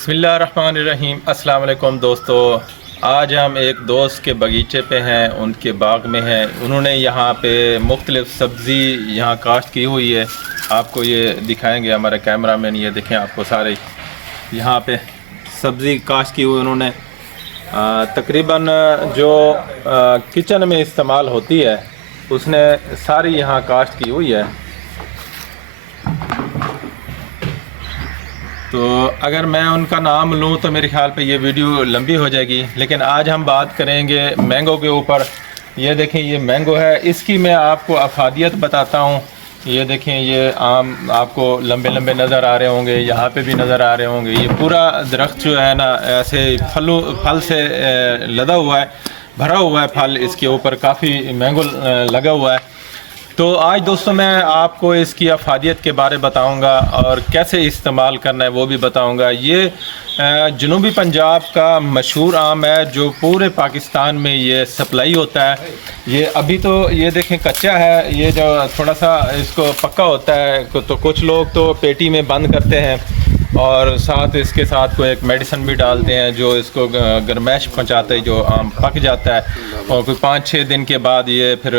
बिस्मिल्लाहिर्रहमानिर्रहीम। अस्सलाम वालेकुम दोस्तों, आज हम एक दोस्त के बगीचे पे हैं, उनके बाग में हैं। उन्होंने यहाँ पे मुख्तलिफ़ सब्ज़ी यहाँ काश्त की हुई है। आपको ये दिखाएंगे हमारे कैमरामैन। ये देखें, आपको सारे यहाँ पे सब्ज़ी काश्त की हुई उन्होंने। तकरीबन जो किचन में इस्तेमाल होती है उसने सारी यहाँ काश्त की हुई है। तो अगर मैं उनका नाम लूँ तो मेरे ख्याल पे ये वीडियो लंबी हो जाएगी, लेकिन आज हम बात करेंगे मैंगो के ऊपर। ये देखें, ये मैंगो है, इसकी मैं आपको अफादियत बताता हूँ। ये देखें, ये आम आपको लंबे लंबे नज़र आ रहे होंगे, यहाँ पे भी नज़र आ रहे होंगे। ये पूरा दरख्त जो है ना ऐसे फल से लदा हुआ है, भरा हुआ है फल। इसके ऊपर काफ़ी मैंगो लगा हुआ है। तो आज दोस्तों मैं आपको इसकी अफादियत के बारे बताऊंगा और कैसे इस्तेमाल करना है वो भी बताऊंगा। ये जनूबी पंजाब का मशहूर आम है जो पूरे पाकिस्तान में ये सप्लाई होता है। ये अभी तो ये देखें कच्चा है, ये जो थोड़ा सा इसको पक्का होता है तो कुछ लोग तो पेटी में बंद करते हैं और साथ इसके साथ कोई एक मेडिसिन भी डालते हैं जो इसको गर्माइश पहुंचाता है, जो आम पक जाता है और कोई 5-6 दिन के बाद ये फिर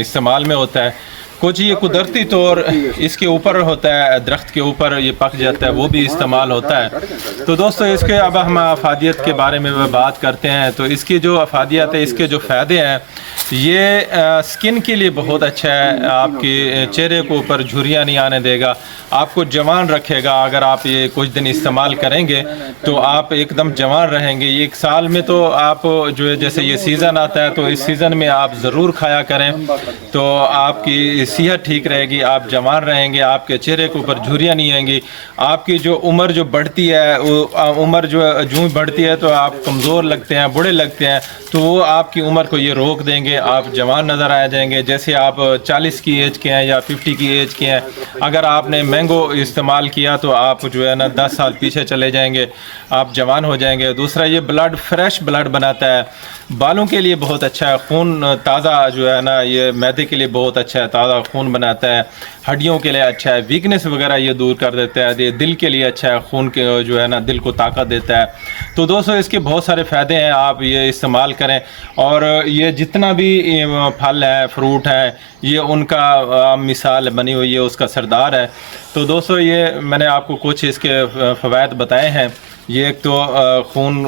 इस्तेमाल में होता है। कुछ ये कुदरती तौर इसके ऊपर होता है, दरख्त के ऊपर ये पक जाता है, वो भी इस्तेमाल होता है। तो दोस्तों इसके अब हम अफादियत के बारे में बात करते हैं। तो इसकी जो अफादियत है, इसके जो फ़ायदे हैं, ये स्किन के लिए बहुत अच्छा है। आपके चेहरे के ऊपर झुर्रियाँ नहीं आने देगा, आपको जवान रखेगा। अगर आप ये कुछ दिन इस्तेमाल करेंगे तो आप एकदम जवान रहेंगे। ये एक साल में तो आप जो है, जैसे ये सीज़न आता है तो इस सीज़न में आप ज़रूर खाया करें, तो आपकी सेहत ठीक रहेगी, आप जवान रहेंगे, आपके चेहरे के ऊपर झुर्रियाँ नहीं आएंगी। आपकी जो उम्र जो बढ़ती है, उम्र जो बढ़ती है तो आप कमज़ोर लगते हैं, बूढ़े लगते हैं, तो वो आपकी उम्र को ये रोक देंगे, आप जवान नज़र आ जाएंगे। जैसे आप 40 की एज के हैं या 50 की एज के हैं, अगर आपने मैंगो इस्तेमाल किया तो आप जो है ना 10 साल पीछे चले जाएंगे, आप जवान हो जाएंगे। दूसरा, ये ब्लड फ्रेश ब्लड बनाता है, बालों के लिए बहुत अच्छा है। खून ताज़ा जो है ना, ये मैदे के लिए बहुत अच्छा है, ताज़ा खून बनाता है। हड्डियों के लिए अच्छा है, वीकनेस वगैरह ये दूर कर देता है। ये दिल के लिए अच्छा है, खून के जो है ना दिल को ताकत देता है। तो दोस्तों इसके बहुत सारे फ़ायदे हैं, आप ये इस्तेमाल करें। और ये जितना भी फल है, फ्रूट है, ये उनका मिसाल बनी हुई है, उसका सरदार है। तो दोस्तों ये मैंने आपको कुछ इसके फ़वाइद बताए हैं। ये एक तो खून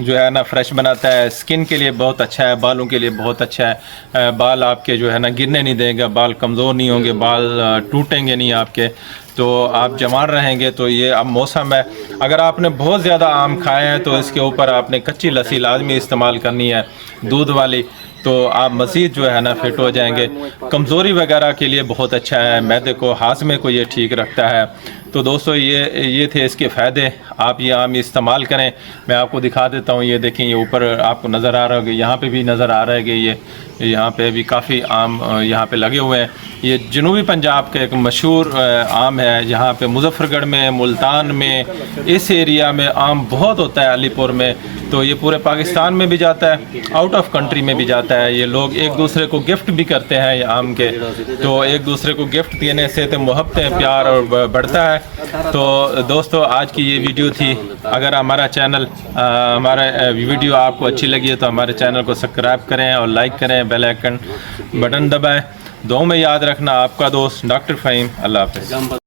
जो है ना फ्रेश बनाता है, स्किन के लिए बहुत अच्छा है, बालों के लिए बहुत अच्छा है। बाल आपके जो है ना गिरने नहीं देगा, बाल कमज़ोर नहीं होंगे, बाल टूटेंगे नहीं आपके, तो आप जवान रहेंगे। तो ये अब मौसम है, अगर आपने बहुत ज़्यादा आम खाए हैं तो इसके ऊपर आपने कच्ची लस्सी लाजमी इस्तेमाल करनी है, दूध वाली, तो आप मज़ीद जो है ना फिट हो जाएंगे। कमज़ोरी वगैरह के लिए बहुत अच्छा है, मैदे को हाज़मे को ये ठीक रखता है। तो दोस्तों ये थे इसके फ़ायदे। आप ये आम इस्तेमाल करें। मैं आपको दिखा देता हूँ, ये देखें, ये ऊपर आपको नज़र आ रहा होगा, यहाँ पे भी नज़र आ रहा है कि ये यहाँ पे भी काफ़ी आम यहाँ पे लगे हुए हैं। ये जनूबी पंजाब का एक मशहूर आम है। यहाँ पे मुजफ्फरगढ़ में, मुल्तान में, इस एरिया में आम बहुत होता है, अलीपुर में। तो ये पूरे पाकिस्तान में भी जाता है, आउट ऑफ कंट्री में भी जाता है। ये लोग एक दूसरे को गिफ्ट भी करते हैं ये आम के, तो एक दूसरे को गिफ्ट देने से तो मोहब्बतें, प्यार और बढ़ता है। तो दोस्तों आज की ये वीडियो थी। अगर हमारा चैनल हमारा वीडियो आपको अच्छी लगी है तो हमारे चैनल को सब्सक्राइब करें और लाइक करें, बेल आइकन बटन दबाएं। दुआ में याद रखना, आपका दोस्त डॉक्टर फ़हीम। अल्लाह हाफ़िज़।